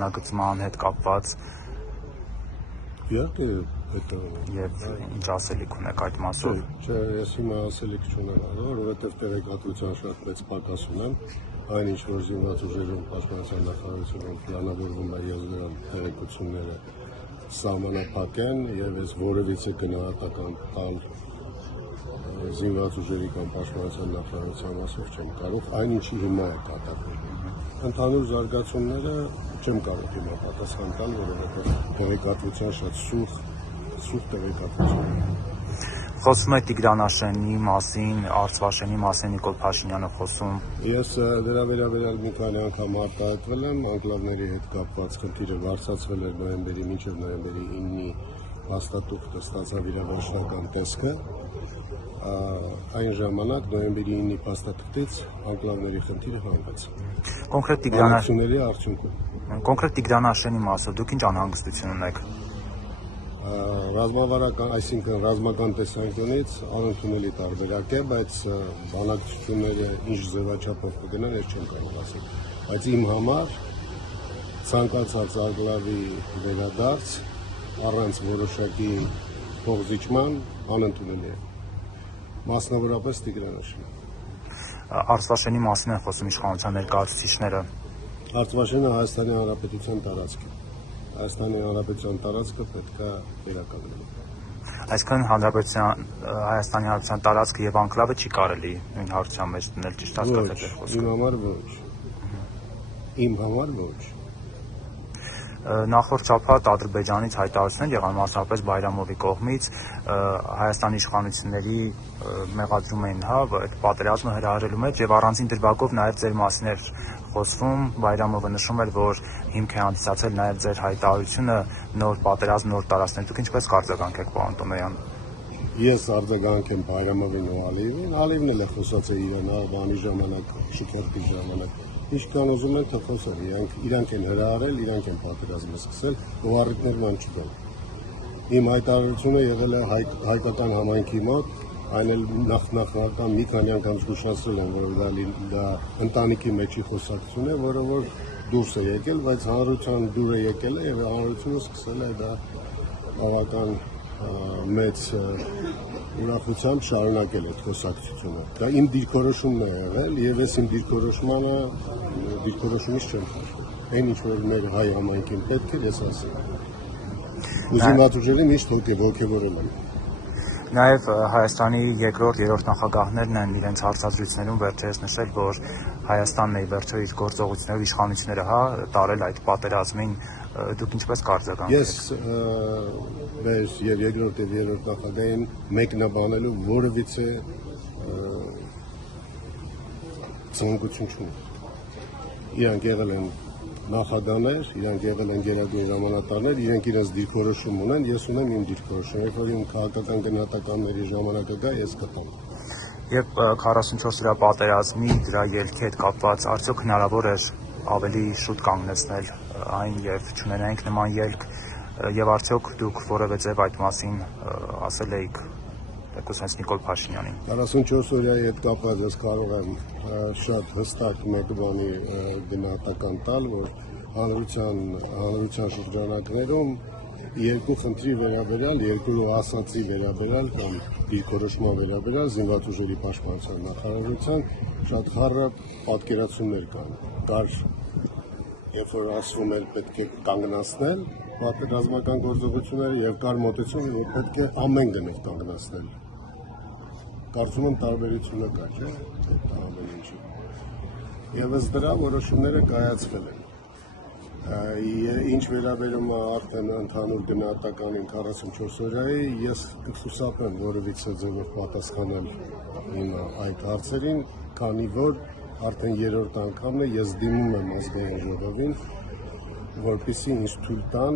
անագծման հետ կապված։ Իհարկե, Եվ ինչ ասելիք ունեք այդ մասով։ Չէ, ես հիմա ասելիք չունեմ, որովհետև տեղեկատվության շատ մեծ պակաս ունեմ, այն ինչ որ զինված ուժերում պաշտպանության նախարարությունում պլանավորվում է ես դրան տեղեկությունները սահմանափակ են եւ ես որևիցե գնահատական տալ զինված ուժերի կամ պաշտպանության նախարարության մասով չեմ կարող, այնինչի հիմա է կատարվում։ Ընդհանուր զարգացումները չեմ կարող հիմա պատասխան տալ, որովհետև տեղեկատվության շատ սուղ տեղեկատվություն։ Խոսում է Տիգրանաշենի մասին, Արցվաշենի մասին Նիկոլ Փաշինյանը խոսում։ Ես դրա վերաբերյալ մի քանի անգամ արտահայտվել եմ, անկլավների հետ կապված խնդիրը վարձացվել էր նոյեմբերի մինչև նոյեմբերի 9-ի հաստատուղթը ստացավ իր վերջնական տեսքը։ Այն ժամանակ նոյեմբերի 9-ի հաստատուղթից անկլավների խնդիրը հանվեց։ Կոնկրետ Տիգրանաշենի մասով դուք ինչ անհանգստություն ունեք։ Ռազմավարական, այսինքն ռազմական տեսանկյունից անընդունելի տարբերակ է, բայց բանակցությունները ինչ ձևաչափով կգնան, ես չեմ կարող ասել։ Բայց իմ համար ցանկացած անկլավի վերադարձ առանց որոշակի փոխզիջման անընդունելի է։ Մասնավորապես Տիգրանաշենի։ Արցվաշենի մասին են խոսում իշխանության ներկայացուցիչները։ Արցվաշենը Հայաստանի Հանրապետության տարածք է։ Հայաստանի Հանրապետության տարածքը պետք է վերականգնել։ Այսինքն Հայաստանի Հանրապետության տարածքը եւ անկլավը չի կարելի նույն հարցության մեջ դնել, ճիշտ հասկացեք եք խոսքը։ Իմ համար ոչ։ Իմ համար ոչ։ Նախորդ շաբաթ Ադրբեջանից հայտարարություններ եղան մասնավորապես Բայրամովի կողմից Հայաստանի իշխանությունների մեղադրում էին, այդ պատերազմը հրահրելու մեջ եւ առանձին դրվագով նաեւ ձեր մասին էր խոսվում, Բայրամովը նշում էր, որ հիմք է հանդիսացել նաեւ ձեր հայտարարությունը նոր պատերազմ, նոր տարածքներ։ Դուք ինչպես կարձագանք եք, պարոն Տոմոյան։ Ես արձագանք եմ Բայրամովին ու Ալիևին, Ալիևն էլ է խոսած է իրան բանի ժամանակ, շքերթի ժամանակ։ Ինչքան ուզում են թխոսել, իրանք են հրահարել, իրանք են պատերազմը սկսել, ու առիթներն ան չկան։ Իմ հայտարարությունը եղել է հայկական համայնքի մոտ, այն էլ նախնական մի քանի անգամ զգուշացրել են, որ դա ընտանիքի մեջի խոսակցություն է, որը որ դուրս է եկել, բայց հանրության դուր է եկել է եւ հանրությունը սկսել է դա բավական մեծ ուրախությամբ շարունակել այդ խոսակցությունը։ Դա իմ դիրքորոշումն է եղել եւ ես իմ դիրքորոշումից չեմ խախտել։ Այն ինչ որ մեր հայ համայնքին պետք է, ես ասեմ։ Զինված ուժերը միշտ ոգևորել են։ Նաև Հայաստանի երկրորդ, երրորդ նախագահներն են իրենց հարցազրույցներում վերջերս նշել, որ Հայաստանն է վերջո իր գործողություններով իշխանությունները տարել այդ պատերազմին, դուք ինչպես կարձագանք եք։ Ես մեր եւ երկրորդ եւ երրորդ նախագահին մեկնաբանելու որևիցե ցանկություն չունեմ։ Իրանք եղել են նախագահներ, իրանք եղել են գերագույն հրամանատարներ, իրենք իրենց դիրքորոշում ունեն, ես ունեմ իմ դիրքորոշում, երբ որ իմ քաղաքական գնահատականների ժամանակը գա, ես կտամ։ Եվ 44 օրյա պատերազմի դրա ելքի հետ կապված արդյոք հնարավոր էր ավելի շուտ կանգնեցնել այն եւ չունենայինք նման ելք եւ արդյոք դուք որևէ ձև այդ մասին ասել էիք Տեկոս Նիկոլ Փաշինյանին։ 44 օրյայի հետ կապված ես կարող եմ շատ հստակ մեկ բանի գնահատական տալ, որ հանրության շրջանակներում երկու խնդրի վերաբերյալ, երկու ասացի վերաբերյալ կամ դիրքորոշման վերաբերյալ զինված ուժերի պաշտպանության նախարարության շատ խառը պատկերացումներ կան։ Կար, երբ որ ասվում էր պետք է կանգնացնել պատերազմական գործողությունները եւ կար մոտեցում, որ պետք է ամեն գնով կանգնացնել։ Կարծում եմ տարբերությունը կա, չէ՞, ամեն ինչի։ Եվ ըստ դրա որոշումները կայացվել են։ Ինչ վերաբերում է արդեն ընդհանուր գնահատականին 44 օրյայի, ես կխուսափեմ որևիցե ձևով պատասխանել հիմա այդ հարցերին, քանի որ արդեն երրորդ անգամն է ես դիմում եմ ազգային ժողովին, որպեսզի ինձ թույլ տան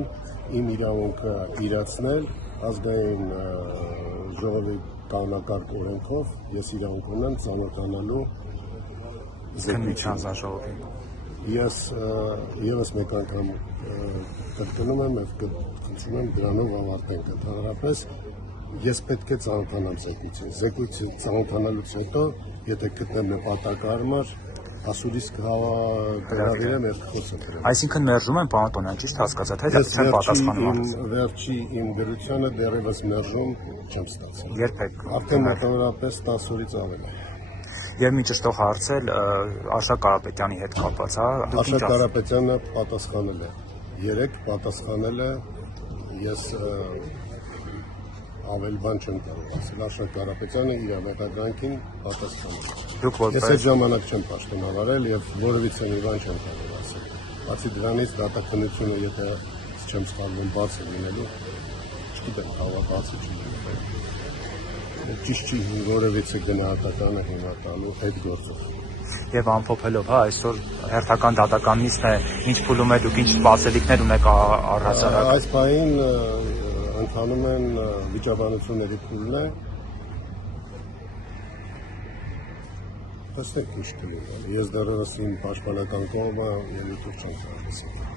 իմ իրավունքը իրացնել ազգային ժողովի կանոնակարգ օրենքով, ես իրավունք ունեմ ծանոթանալու զեկույցին։ Ես եւս մեկ անգամ կրկնում եմ եւ խնդրում եմ դրանով ավարտենք ընդհանրապես ես պետք է ծանոթանամ զեկույցին ծանոթանալուց հետո եթե գտնեմ նպատակահարմար ասուրիսկ գրավիրեմ երբ խոսել։ Այսինքն մերժում են պարոն Տոնյան, ճիշտ հասկացա, թե չեն պատասխանում։ Վերջի իմ գրությունը դեռևս մերժում չեմ ստացել։ Երբեք։ Արդեն մոտավորապես 10 օրից ավել է։ Եվ մի ճշտող հարցել Արշակ Կարապետյանի հետ կապված, հա։ Արշակ Կարապետյանը պատասխանել է։ Երեք պատասխանել է, ես ավել բան չեմ կարող ասել։ Արշակ Կարապետյանը իր մեղադրանքին պատասխանել է։ Դուք որպես Ես այդ ժամանակ չեմ պաշտոնավարել եւ որևիցե մի բան չեմ կարող ասել։ Բացի դրանից դատախնությունը, եթե չեմ սխալվում, բաց է լինելու, չգիտեմ, հավատացի չգիտեմ։ Ճիշտ չի որևիցե գնահատականը հիմա տալու այդ գործով։ Եվ ամփոփելով, հա, այսօր հերթական դատական նիստն է, ինչ փուլում է, դուք ինչ սպասելիքներ ունեք առհասարակ։ Այս պահին ընթանում են վիճաբանությունների փուլն է։ Տեսեք ինչ կլինի։ Ես դեռևս իմ պաշտպանական կողմը ելույթով չեմ կարող ասել։